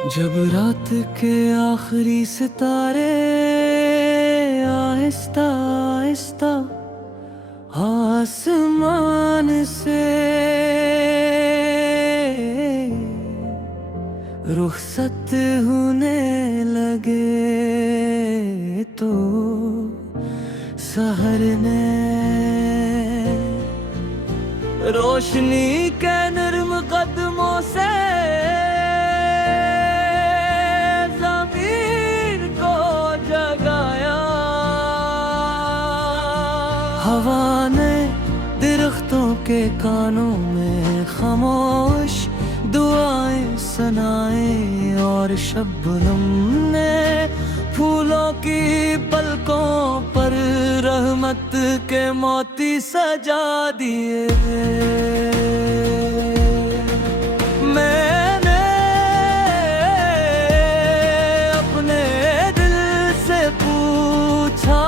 जब रात के आखिरी सितारे आहिस्ता आहिस्ता आसमान से रुखसत होने लगे तो सहर ने रोशनी के नर्म कदमों से जमीन को जगाया। हवा ने दरख्तों के कानों में खामोश दुआएं सुनाए और शबनम ने फूलों की पलकों पर रहमत के मोती सजा दिए। मैंने अपने दिल से पूछा,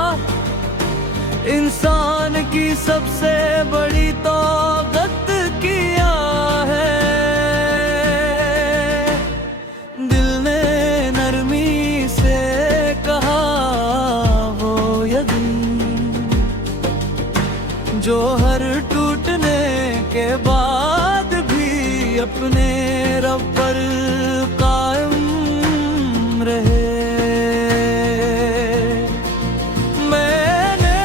इंसान की सबसे बड़ी ताकत क्या है? दिल ने नरमी से कहा, वो यकीन जो हर टूटने के बाद भी अपने रब पर कायम रहे। मैंने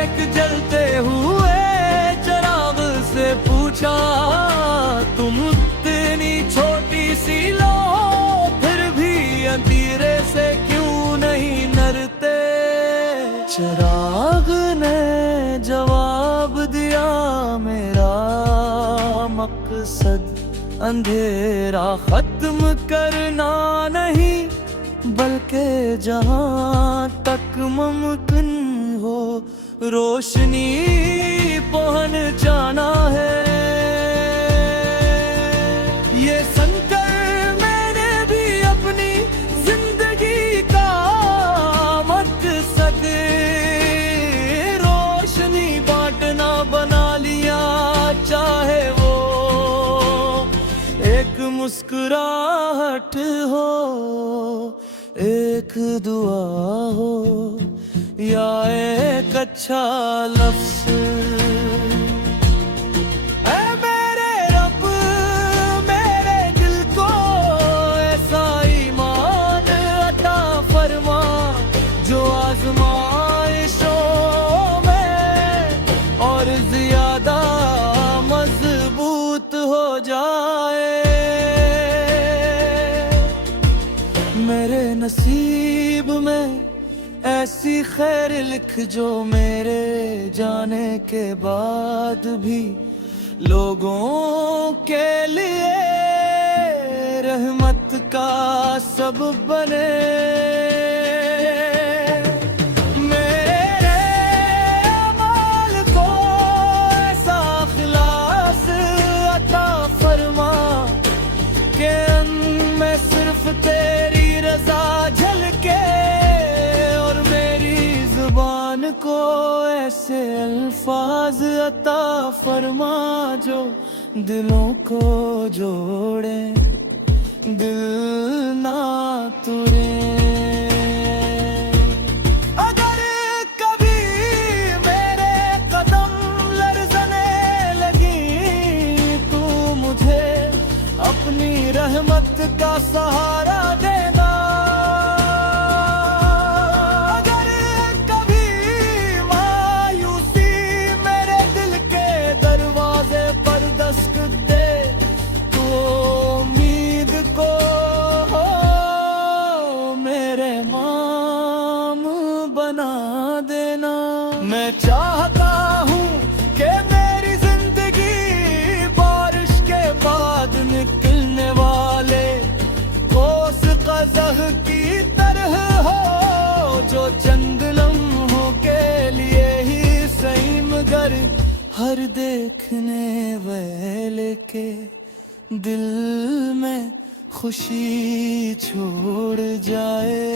एक जलते हुए चिराग से पूछा, तुम इतनी छोटी सी लो फिर भी अंधेरे से क्यों नहीं नरते? चिराग ने जवाब दिया, मेरा मकसद अंधेरा खत्म करना नहीं, बल्कि जहां तक मुमकिन हो रोशनी पहुंचाना है। ये सुनकर मैंने भी अपनी जिंदगी का मकसद रोशनी बांटना बना लिया। चाहे वो एक मुस्कुराहट हो, एक दुआ हो या एक अच्छा लफ्ज़। ऐ मेरे रब, मेरे दिल को ऐसा ईमान अता फरमा जो आज़माइशों में और ज़्यादा मजबूत हो जाए। मेरे नसीब में ऐसी खैर लिख जो मेरे जाने के बाद भी लोगों के लिए रहमत का सबब बने। मेरे अमाल को ऐसा इखलास अता फरमा कि उनमें सिर्फ तेरी रजा झलके और मेरी जुबान को ऐसे अल्फाज अता फरमा जो दिलों को जोड़े, दिल ना तुरे। अगर कभी मेरे कदम लर्ज़ने लगी, तू मुझे अपनी रहमत का सहारा देना। अगर कभी मायूसी मेरे दिल के दरवाजे पर दस्तक दे, तो उम्मीद को मेरे माम बना देना। मैं चाहता हूँ कि मेरी जिंदगी बारिश के बाद निकलने वाले कोस कज़ह की तरह हो, जो चंद लम्हों के लिए ही सही मगर हर देखने वाले के दिल में खुशी छोड़ जाए।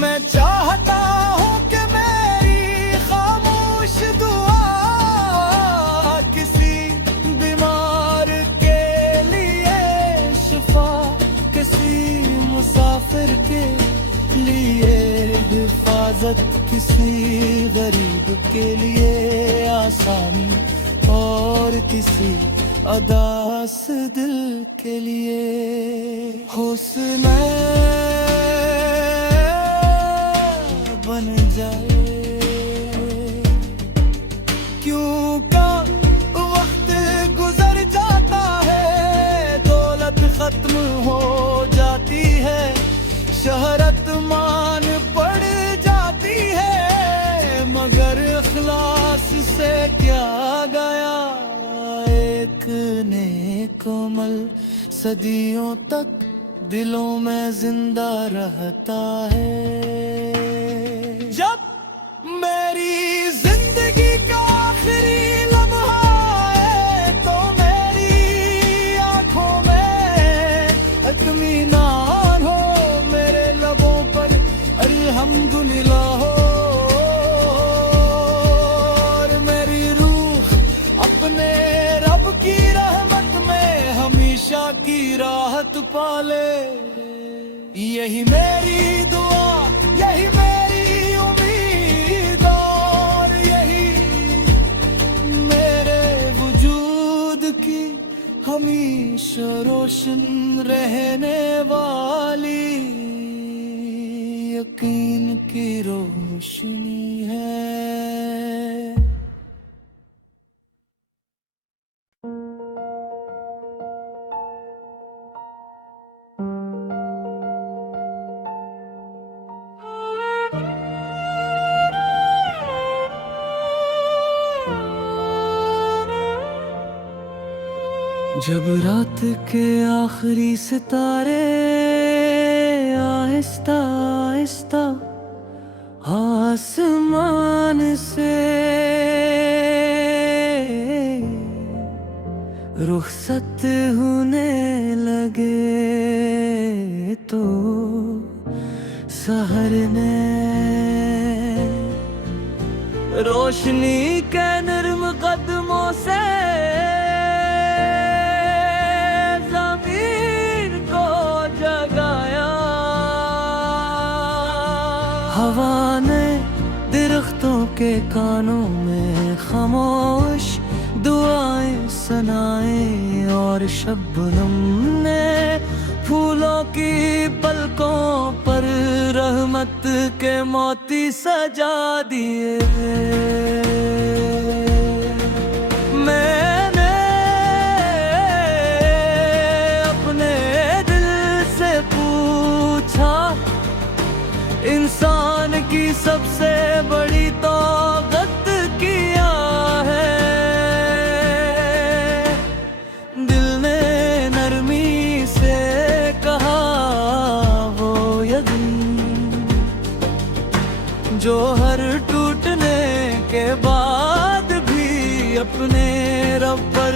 मैं चाहता हूँ कि मेरी खामोश दुआ किसी बीमार किसी गरीब के लिए आसानी और किसी अदास दिल के लिए हुस्न बन जाए। क्यों का वक्त गुजर जाता है, दौलत खत्म हो जाती है, शहरत मान पड़ जाती है, मगर इखलास से क्या गया। एक नेक अमल सदियों तक दिलों में जिंदा रहता है। जब मेरी जिंदगी का आखिरी लम्हा है तो मेरी आंखों में इत्मीनान हो, मेरे लबों पर अल्हम्दुलिल्लाह हो, और मेरी रूह अपने रब की रहमत में हमेशा की राहत पाले। यही मेरी दुआ, यही मेरी उम्मीद और यही मेरे वजूद की हमेशा रोशन रहने वाली यकीन की रोशनी है। जब रात के आखिरी सितारे आहिस्ता आहिस्ता आसमान से रुखसत होने लगे तो सहर ने रोशनी के नर्म कदमों से हवा ने दरख्तों के कानों में खामोश दुआएं सुनाए, और शबनम ने फूलों की पलकों पर रहमत के मोती सजा दिए। मैंने अपने दिल से पूछा, इंसान की सबसे बड़ी ताकत क्या है। दिल ने नरमी से कहा, वो यकीन जो हर टूटने के बाद भी अपने रब पर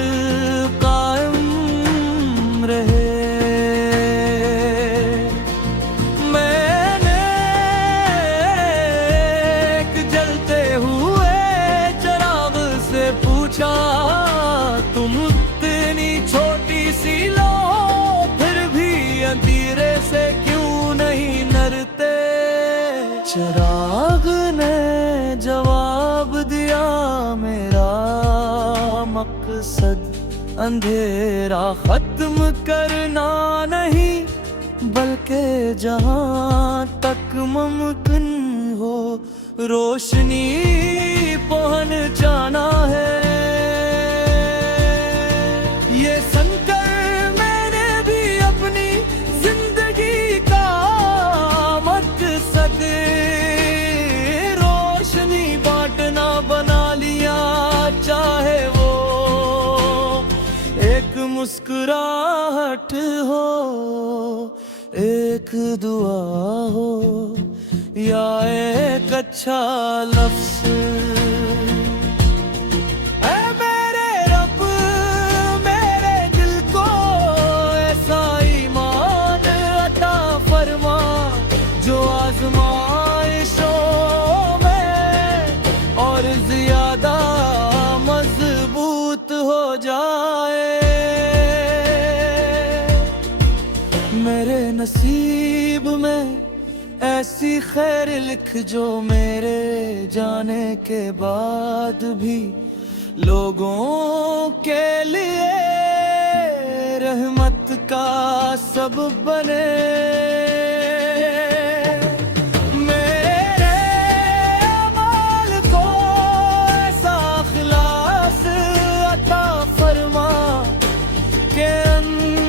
कायम रहे। तुम इतनी छोटी सी लो फिर भी अंधेरे से क्यों नहीं नरते। चिराग ने जवाब दिया, मेरा मकसद अंधेरा खत्म करना नहीं, बल्कि जहां तक मुमकिन हो रोशनी पहुंचाना है। ये सुनकर मैंने भी अपनी जिंदगी का मकसद रोशनी बांटना बना लिया। चाहे वो एक मुस्कुराहट हो, एक दुआ हो, या एक अच्छा लफ्ज़। मेरे नसीब में ऐसी खैर लिख जो मेरे जाने के बाद भी लोगों के लिए रहमत का सबब बने। मेरे अमाल को ऐसा इखलास अता फरमा कि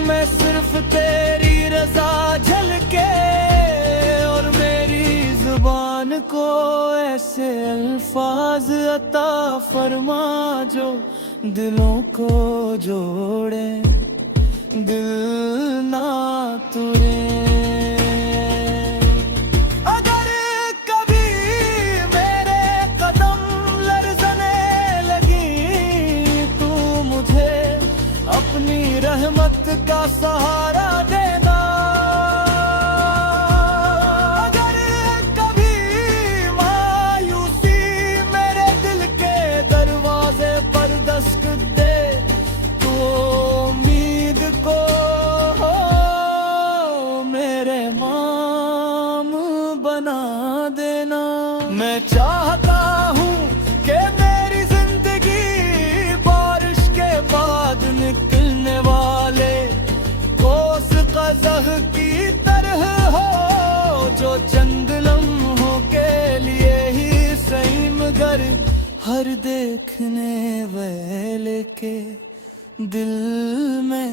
मैं सिर्फ तेरी रजा झलके, और मेरी जुबान को ऐसे अल्फाज अता फरमा जो दिलों को जोड़े, दिल ना तुरे। अगर कभी मेरे कदम लर्जने लगी, तू मुझे अपनी रहमत का सहारा देना। अगर कभी मायूसी मेरे दिल के दरवाजे पर दस्तक दे, तो उम्मीद को मेरे माम बना देना। मैं चाहता हूँ कि मेरी जिंदगी बारिश के बाद निकलने वाले कोस कज़ह की तरह हो, जो चंद लम्हों के लिए ही सही मगर हर देखने वाले के दिल में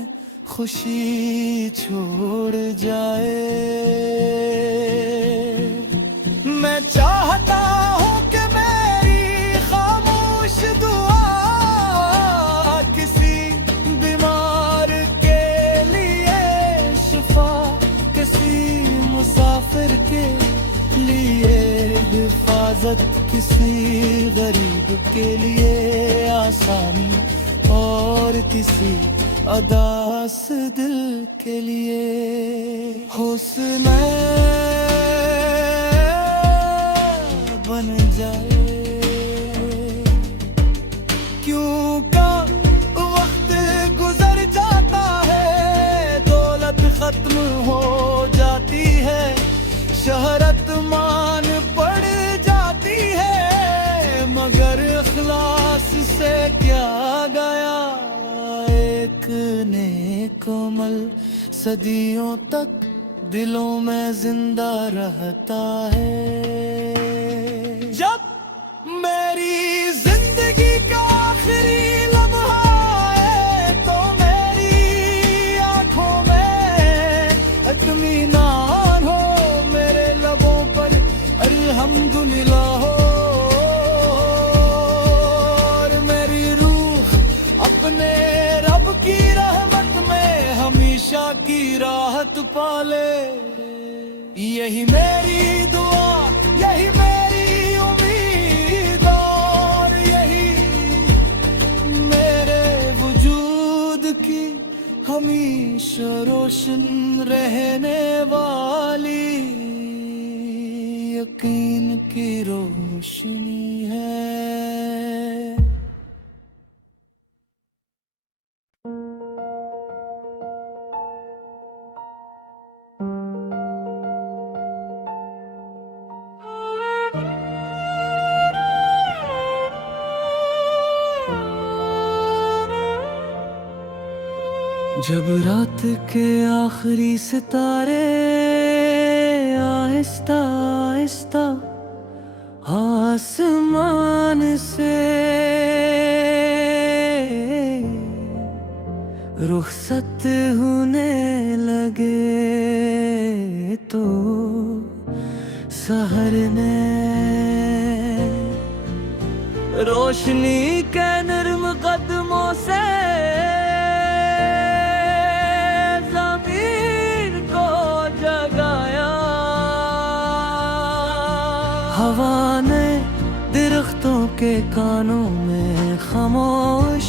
खुशी छोड़ जाए। मैं चाहता हूँ कि मेरी खामोश दुआ किसी बीमार के लिए शिफा, किसी मुसाफिर के लिए हिफाजत, किसी गरीब के लिए आसानी, और किसी अदास दिल के लिए हुस्न बन जाए। क्यों का वक्त गुजर जाता है, दौलत खत्म हो जाती है, शहरत मान पड़ जाती है, मगर इखलास से क्या गया। एक नेक अमल सदियों तक दिलों में जिंदा रहता है। जब मेरी जिंदगी का आखिरी लम्हा है, तो मेरी आंखों में इत्मीनान हो, मेरे लबों पर अल्हम्दुलिल्लाह हो, और मेरी रूह अपने रब की रहमत में हमेशा की राहत पाले। यही मेरी दुआ, यही मेरी उम्मीद, और यही मेरे वजूद की हमेशा रोशन रहने वाली यकीन की रोशनी है। जब रात के आखिरी सितारे आहिस्ता आहिस्ता आसमान से रुखसत होने लगे, तो सहर ने रोशनी के नर्म कदमों से हवा ने दरख्तों के कानों में खामोश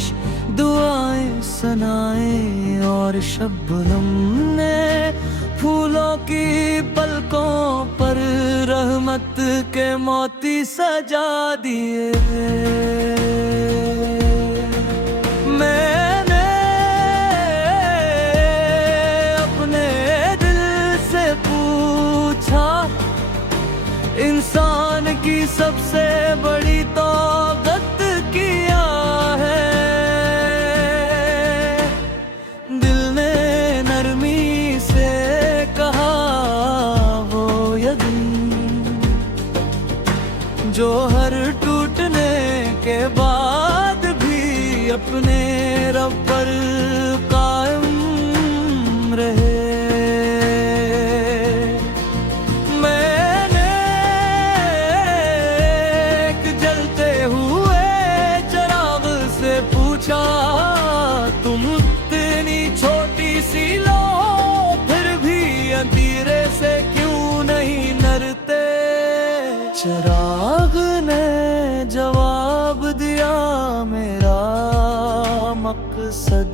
दुआएं सुनाए, और शबनम ने फूलों की पलकों पर रहमत के मोती सजा दिए। मैंने अपने दिल से पूछा सबसे बड़ी ताकत किया है। दिल ने नरमी से कहा वो यदि जो हर टूटने के बाद भी अपने रब पर कायम रहे। मैंने एक जलते हुए चिराग से पूछा, तुम इतनी छोटी सी लो फिर भी अंधेरे से क्यों नहीं डरते? चिराग ने जवाब दिया, मेरा मकसद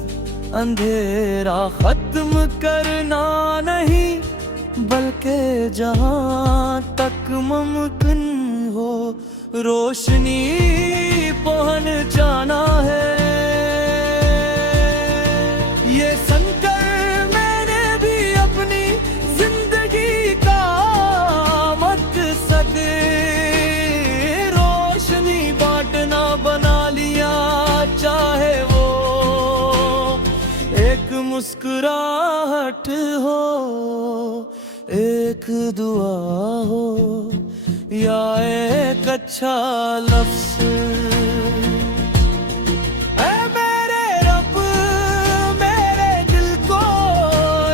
अंधेरा खत्म करना नहीं, बल्कि जहां तक मुमकिन हो रोशनी पहुंचाना है। ये सुनकर मैंने भी अपनी जिंदगी का मकसद रोशनी बांटना बना लिया। चाहे वो एक मुस्कुराहट हो, एक दुआ हो या एक अच्छा लफ्ज़। ऐ मेरे रब मेरे दिल को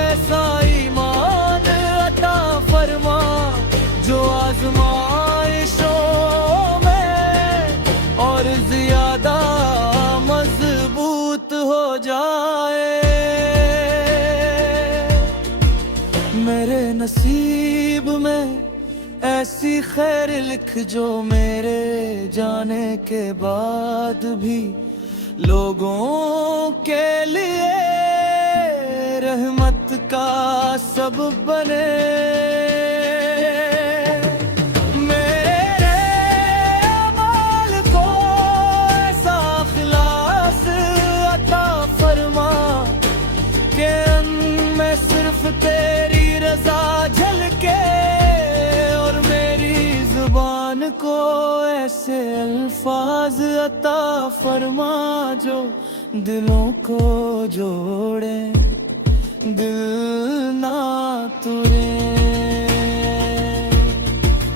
ऐसा ईमान अता फरमा जो आज़माइशों में और ज़्यादा मजबूत हो जाए। मेरे नसीब में ऐसी खैर लिख जो मेरे जाने के बाद भी लोगों के लिए रहमत का सबब बने। मेरे अमाल को ऐसा इखलास अता फरमा कि मैं सिर्फ तेरी रजा झलके और मेरी जुबान को ऐसे अल्फाज अता फरमा जो दिलों को जोड़े, दिल ना तुरे।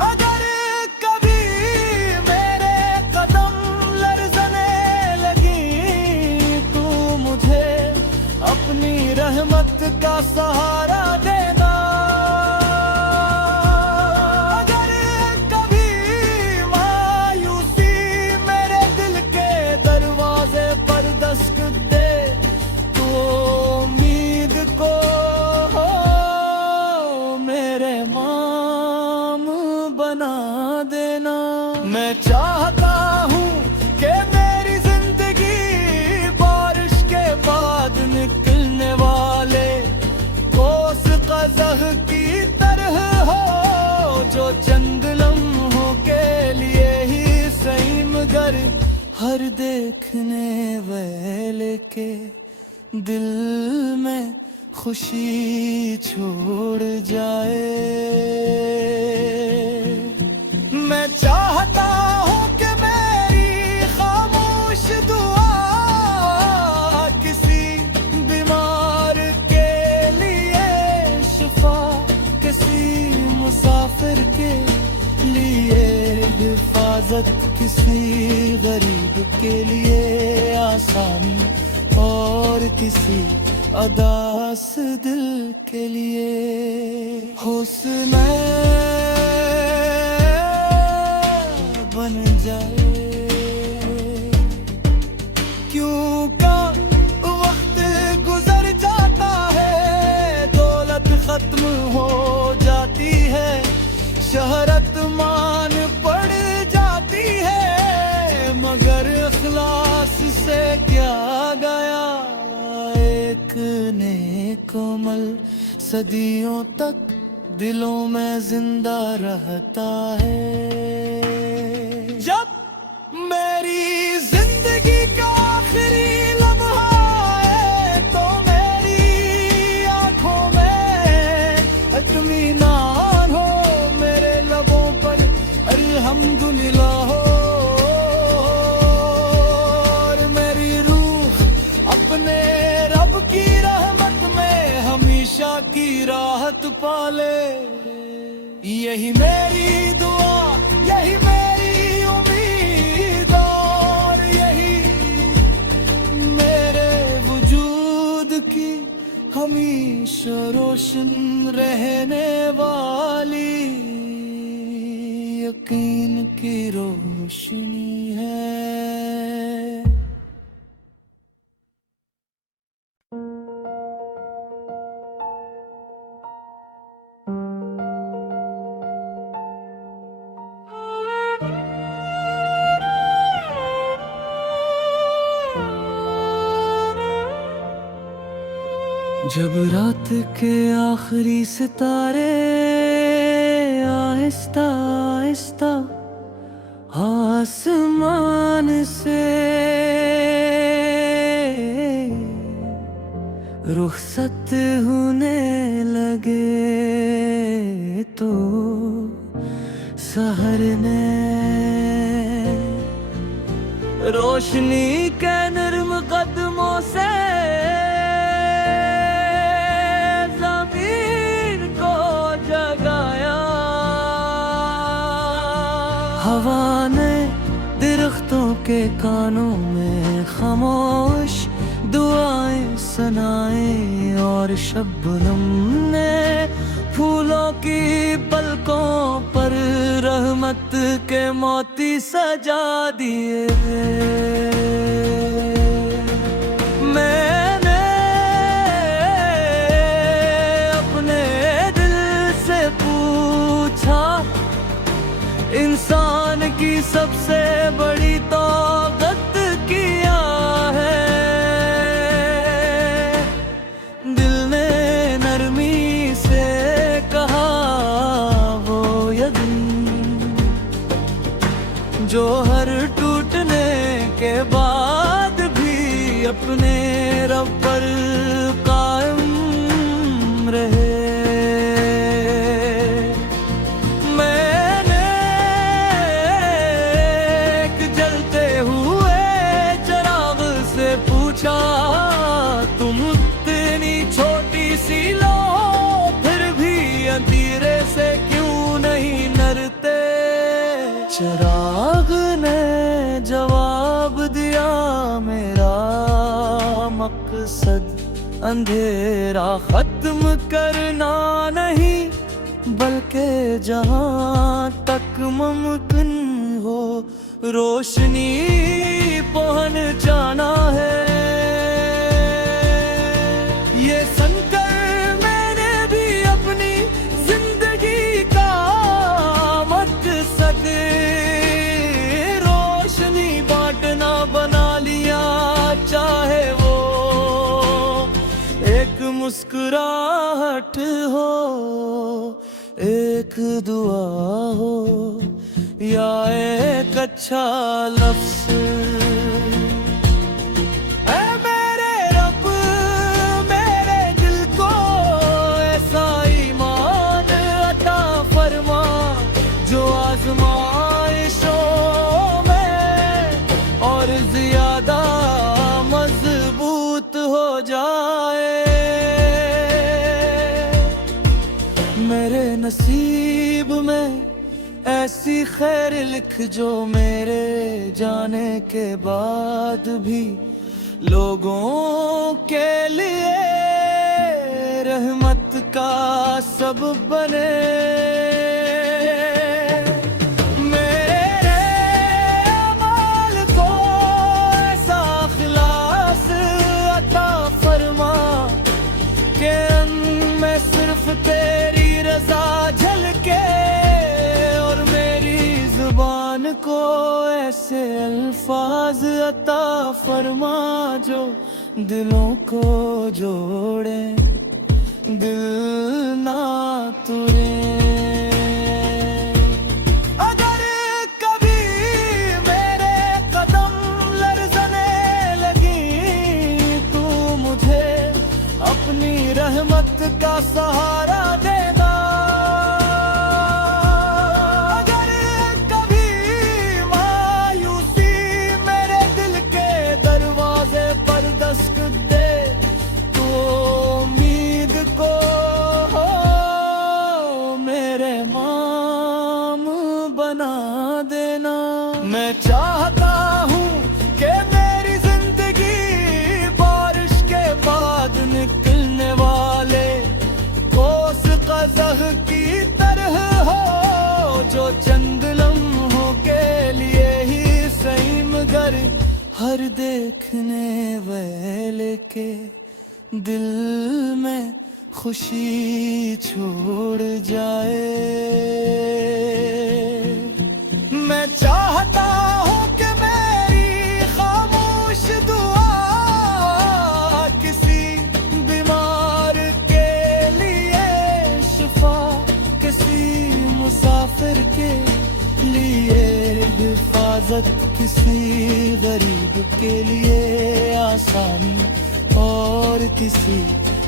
अगर कभी मेरे कदम लर्ज़ने लगी तू मुझे अपनी रहमत का सहारा देना। अगर कभी मायूसी मेरे दिल के दरवाजे पर दस्तक दे तो उम्मीद को मेरे माम बना देना। मैं चाहता हूँ कि मेरी जिंदगी बारिश के बाद निकलने वाले ओस क़ज़ह की तरह हो जो चंद लम्हों के लिए ही सही मगर हर देखने वाले के दिल में खुशी छोड़ जाए। मैं चाहता हूँ कि मेरी खामोश दुआ किसी बीमार के लिए शिफा, किसी मुसाफिर के लिए हिफाजत, किसी गरीब के लिए आसानी और किसी अदास दिल के लिए हुस्न बन जाए। क्यों का वक्त गुजर जाता है, दौलत खत्म हो जाती है, शहरत मान पड़ जाती है, मगर इखलास से क्या गया। एक नेक अमल सदियों तक दिलों में जिंदा रहता है। जब मेरी जिंदगी का आखिरी लम्हा है तो मेरी आंखों में इत्मीनान हो, मेरे लबों पर अल्हम्दुलिल्लाह अपने रब की रहमत में हमेशा की राहत पाले। यही मेरी दुआ, यही मेरी उम्मीद और यही मेरे वजूद की हमेशा रोशन रहने वाली यकीन की रोशनी है। जब रात के आखिरी सितारे आहिस्ता आहिस्ता आसमान से रुखसत होने लगे तो सहर ने रोशनी के नर्म कदमों से हवा ने दरख्तों के कानों में खामोश दुआएं सुनाए और शबनम ने फूलों की पलकों पर रहमत के मोती सजा दिए। मैंने अपने दिल से पूछा इंसान की सबसे बड़ी ताकत क्या है। दिल ने नरमी से कहा वो यकीन जो हर टूटने के बाद भी अपने रब पर कायम रहे। तुम इतनी छोटी सी लो फिर भी अंधेरे से क्यों नहीं डरते। चिराग ने जवाब दिया मेरा मकसद अंधेरा खत्म करना नहीं बल्कि जहां तक मुमकिन हो रोशनी पहुंचाना है। ये सुनकर मैंने भी अपनी जिंदगी का मकसद रोशनी बांटना बना लिया। चाहे वो एक मुस्कुराहट हो, एक दुआ हो या एक अच्छा लफ्ज़। मेरे नसीब में ऐसी खैर लिख जो मेरे जाने के बाद भी लोगों के लिए रहमत का सबब बने। तेरी रज़ा झलके और मेरी जुबान को ऐसे अल्फाज अता फरमा जो दिलों को जोड़े दिल ना तुरे। अगर कभी मेरे कदम लर्ज़ने लगी तू मुझे अपनी रहमत का सहारा देना। अगर कभी मायूसी मेरे दिल के दरवाजे पर दस्तक के दिल में खुशी छोड़ जाए। मैं चाहता हूँ कि मेरी खामोश दुआ किसी बीमार के लिए शिफा, किसी मुसाफिर के लिए हिफाजत, किसी गरीब के लिए आसानी और किसी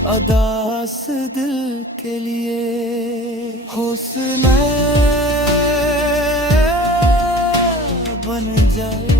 अदास दिल के लिए हुस्न बन जाए।